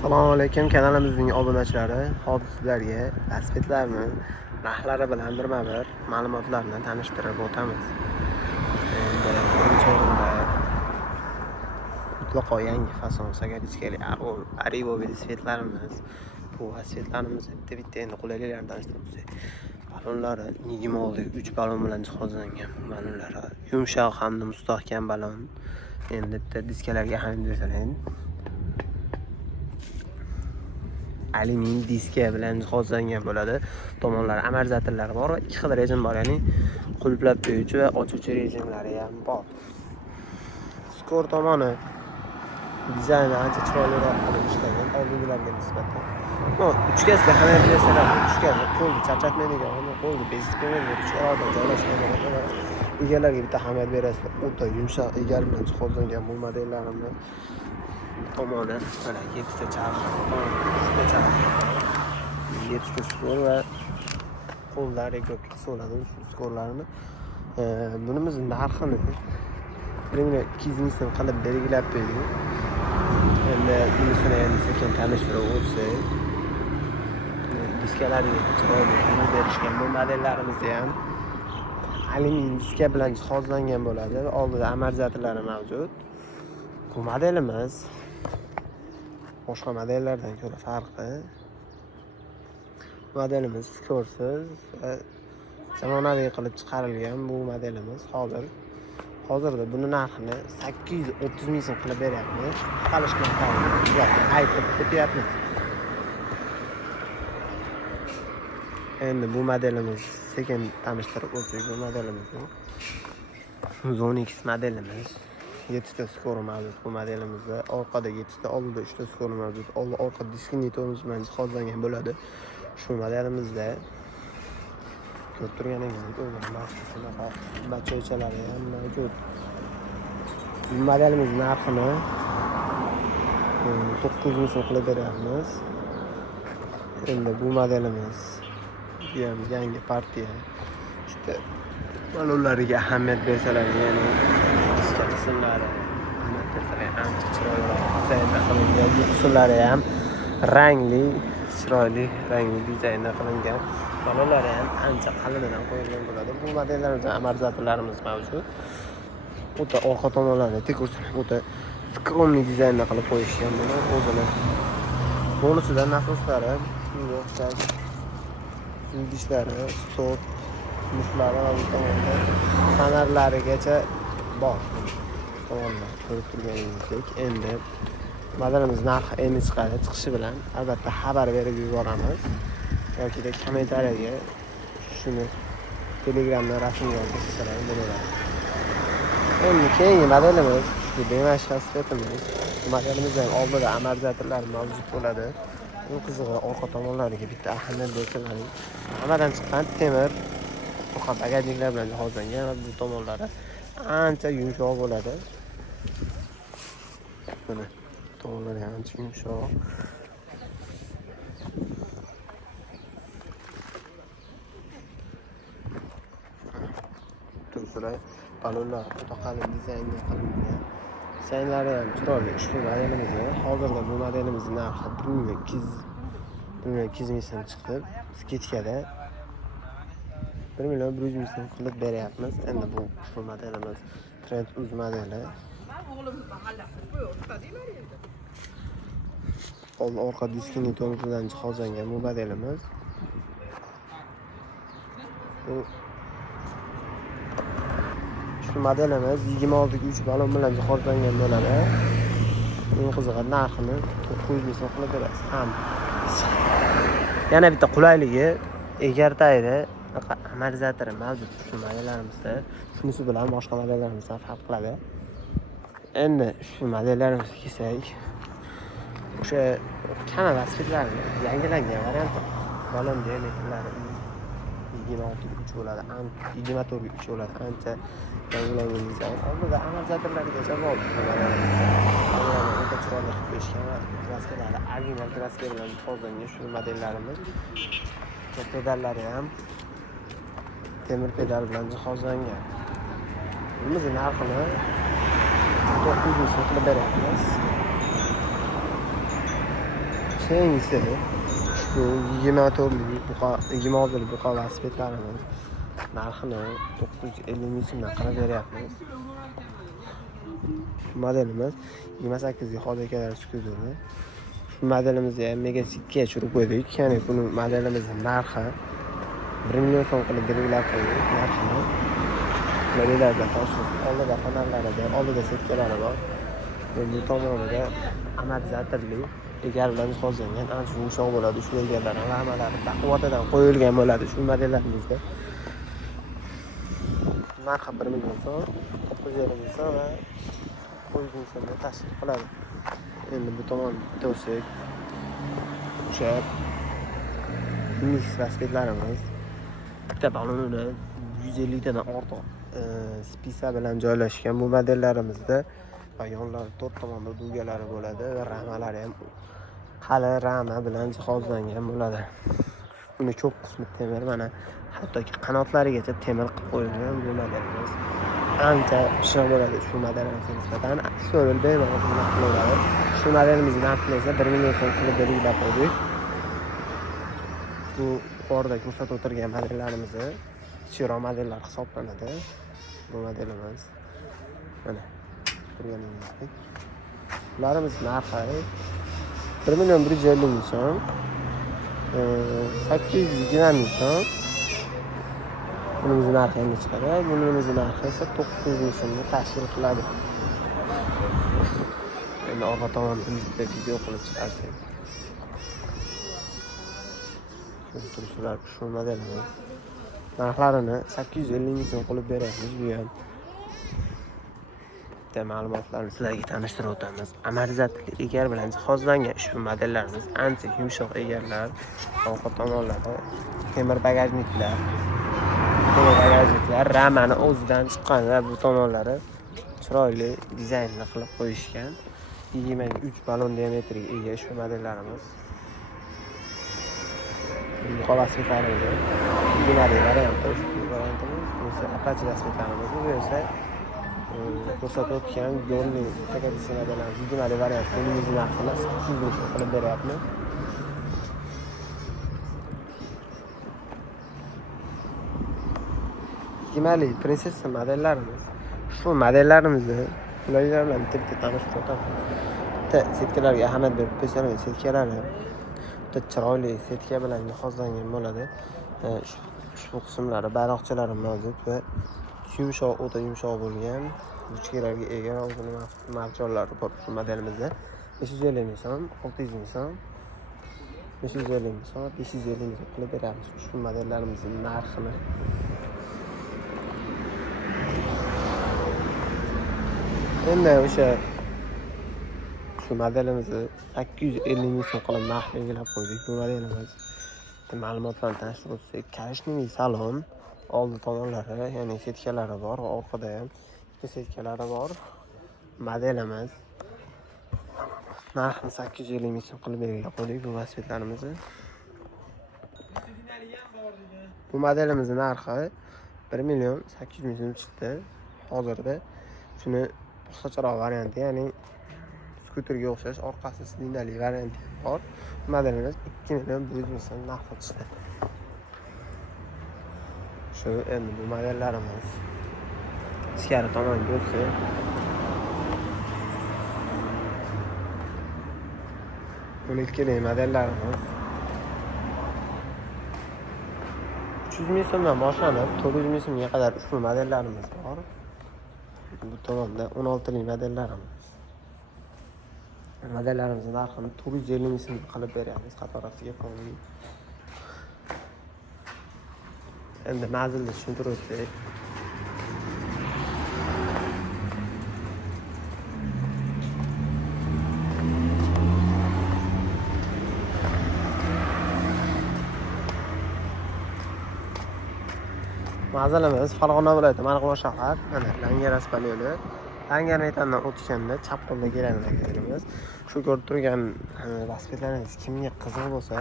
Assalomu alaykum kanalimizning obunachilari. Hozir sizlarga velosipedlarni narxlari bilan birma-bir ma'lumotlarni tanishtirib o'tamiz. Endi birinchi o'rinda mutlaqo yangi fason sagadiskali Arrivo velosipedlarimiz. Bu velosipedlarimiz bitta endi qulayliklarini tanishtirib o'tsak. Balonlari 3 balon bilan jihozlangan balonlari. Yumshoq hamda mustahkam balon. Endi bitta diskalarga ahamiyat bersalar, alyumin diska bilan jihozlangan bo'ladi. Tomonlari amortizatorlari bor va 2 xil rejim bor, ya'ni qulflab qo'yuvchi va ochuvchi rejimlari ham bor. Skor tomoni dizayni ancha chiroyliroq qilib ishlangan oldingilarga nisbatan. Uchkasiga ahamiyat bersalar, uchkasi qo'lni charchatmaydigan, qo'lni bezib qo'ymaydigan uchkalarda joylashgan va egallarga bitta ahamiyat berasizlar. O'ta yumshoq egar bilan jihozlangan bu modellarimni tomoni mana 7 ta charx, 7 ta skor va qo'llar rekordga so'radi shu skorlarni. Bunimiz narxini 200 ming so'm qilib belgilab qo'ydik. Endi bunisini ham sekin tanishtirib o'tsak, diskalarga chiroyli qilib berishgan bu modellarimizni ham alyumin diska bilan jihozlangan bo'ladi. Oldida amortizatorlari mavjud. Bu modelimiz boshqa modellardan ko'ra farqi. Modelimiz skorsiz va zamonaviy qilib chiqarilgan bu modelimiz. Hozirda buni narxini 830 ming so'm qilib beryapmiz. Qolishgan aytib ketyapmiz. Endi bu modelimiz sekin tanishtirib o'tsak, bu modelimizni Zonix modelimiz 7 ta skori mavjud bu modelimizda. Orqada 7 ta, oldida 3 ta skori mavjud. Orqa diskli tormoz bilan jihozlangan bo'ladi. Shu modelimizda ko'rib turganingizdek bachoychalari ham mavjud. Bu modelimiz narxini 900 ming so'm qilib beryapmiz. Endi bu modelimiz ham yangi partiya. İşte balonlariga ahamiyat bersalar, ya'ni diska qismlari ancha chiroyliroq dizaynda qilingan. Bu qismlari ham rangli, chiroyli rangli dizaynda qilingan. Balonlari ham ancha qalinidan qo'yilgan bo'ladi. Bu modellarimizda amortizatorlarimiz mavjud. O'ta orqa tomonlarini tik ko'rsatib, o'ta skromli dizaynda qilib qo'yishgan buni o'zini. Bonusida nasoslari, shunga o'xshash idishlari, stop mushlari va bu tomonda fanarlarigacha bor. Tomonlar ko'rib turganingizdek, endi modelimiz narxi endi chiqadi. Chiqishi bilan albatta xabar berib yuboramiz. Yoki de kommentariyaga shuni Telegramda rasm yozib qo'ysalar bo'laveradi. Endi keyingi modelimiz shu Demash velosipedimiz. Modelimizda ham oldida amortizatorlar mavjud bo'ladi. Bu qizig'i orqa tomonlariga bitta ahamiyat bersalar, hammadan chiqqan temir orqa bagajniklar bilan jihozlangan va bu tomonlari ancha yumshoq bo'ladi. Mana tomonlari ancha yumshoq. Tursular balonlar o'ta qalin dizaynda qilingan. Dizaynlari ham chiroyli. Ushbu modelimizda hozirda bu modelimizning narxi 1.200 ming so'm chiqdi. Skechkada 1.100 ming so'm qilib beryapmiz. Endi bu modelimiz Trend Uz modeli. Orqa diskli tormoz bilan jihozlangan bu modelimiz. Shu modelimiz 26 balon bilan jihozlangan bo'ladi. Eng qizig'i narxini 900 ming so'm qilib berasiz. Yana bitta qulayligi, egar tayda amortizatori mavjud shu modellarimizda. Shunisi bilan boshqa modellarimizdan farq qiladi. Endi shu modellarimizga kelsak, o'sha Kana velosipedlarning yangilangan varianti balon diametrlari 26 bo'ladi, 24 bo'ladi. Ancha yangilangan dizayn. Oldida amortizatorlarigacha bor. O'ta chiroyli qilib qo'yishgan va kraskalar, original kraska bilan jihozlangan shu modellarimiz. Pedallari ham temir pedal bilan jihozlangan. Bunimizning narxini 900 ming so'm qilib beryapmiz. keyingisi shu 26 buqa velosipedlarimiz narxini 950 ming so'mdan qilib beryapmiz. Modelimiz 28 hozir akalar skuteri. Shu modelimizni ham mega sikka tushirib qo'ydik. Ya'ni buni modelimizning narxi 1 million so'm qilib belgilab qo'ydik. Narxini modellarda toshib, oldida panellarida, oldida setkalari bor. Bu tomonida amortizatorli egar bilan jihozlangan, ancha yumshoq bo'ladi. Shu egarlarning lamalari baquvvatidan qo'yilgan bo'ladi shu modellarimizda. Narxi 1 million so'm, 950 ming so'm va 100 ming so'mga tashkil qiladi. Endi bu tomon to'siq o'sha mix velosipedlarimiz bitta balonini 150 tadan ortiq spisa bilan joylashgan bu modellarimizda va yonlari 4 tomonda dugalari bo'ladi va ramalari ham qalin rama bilan jihozlangan bo'ladi. Buni ko'p qismi temir, mana hattoki qanotlarigacha temir qilib qo'yilgan bu modelimiz. Ancha pishiq bo'ladi shu modellarga nisbatan. So'ril bemalol qilaveradi. Shu modelimizning narxi esa 1 million so'm qilib belgilab qo'ydik. Bu yuqorida ko'rsatib o'tirgan modellarimiz Chiro modellar hisoblanadi. Bu modelimiz mana ko'rganingizdek. Ularimiz narxi 1 million 150 ming so'm, 820 ming so'm. Bunimizning narxi endi chiqadi. Bunimizning narxi esa 900 ming so'mga tashkil qiladi. Endi orqa tomonda bitta video qilib chiqarsak. Shular shu modelimiz. Narxlarini 850 ming so'm qilib beryapmiz. Bu ham bitta ma'lumotlarni sizlarga tanishtirib o'tamiz. Amortizatorli egar bilan jihozlangan ushbu modellarimiz ancha yumshoq egarlar, orqa tomonlari temir bagajniklar, ramani o'zidan chiqqan va bu tomonlari chiroyli dizaynni qilib qo'yishgan. 23 balon diametriga ega shu modellarimiz. Bu velosipedlarimiz 20 variant, ushbu variantimiz esa Apache velosipedlarimiz. Bu esa ko'rsatib o'tgan yo'lning takadisi modellarimiz 20 variant. Bunimizning narxini 800 ming so'm qilib beryapmiz. Gimali prinsessa modellarimiz. Shu modellarimizni ularga bilan bitta tanishtirib o'taman. Bitta setkalarga ahamiyat berib qo'ysangiz, setkalari bitta chiroyli setka bilan jihozlangan bo'ladi. Ushbu qismlari bayroqchalari mavjud va yumshoq, o'ta yumshoq bo'lgan ruchkalarga ega o'zini marjonlari bor shu modelimizda. 550 ming so'm, 600 ming so'm, 550 ming so'm, 550 ming so'm qilib beramiz ushbu modellarimizning narxini. Endi o'sha shu modelimizni 850 ming so'm qilib narx belgilab qo'ydik. Bu modelimiz ma'lumotlarni tanishtirib o'tsak, karishniy salon, oldi tomonlari, ya'ni setkalari bor, orqada ham ikkita setkalari bor. Modelimiz narxini 850 ming so'm qilib belgilab qo'ydik bu velosipedlarimizni. Bu modelimizning narxi 1 million 800 ming so'm chiqdi. Hozirda shuni boshqacharoq varianti, ya'ni skuterga o'xshash orqasi silindali varianti bor. Modelimiz 2 million 100 ming so'm narxi chiqdi. Shu endi bu modellarimiz ichkari tomonga o'tsa, bu ikkili modellarimiz 300 ming so'mdan boshlanib 400 ming so'mga qadar ushbu modellarimiz bor. Bu tomonda 16 lik modellarimiz. Modellarimizning narxini 450 ming so'm qilib beryapmiz qatorasiga qo'yib. Endi manzilni tushuntirib o'tsak. Manzilimiz Farg'ona viloyati Marg'ilon shahar, mana Langar asfalt yo'li. Langar metandan o'tganda chap qo'lda keladigan yerimiz. Shu ko'rib turgan velosipedlaringiz kimga qiziq bo'lsa,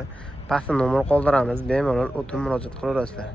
pastda nomer qoldiramiz, bemalol o'tib murojaat qilaverasizlar.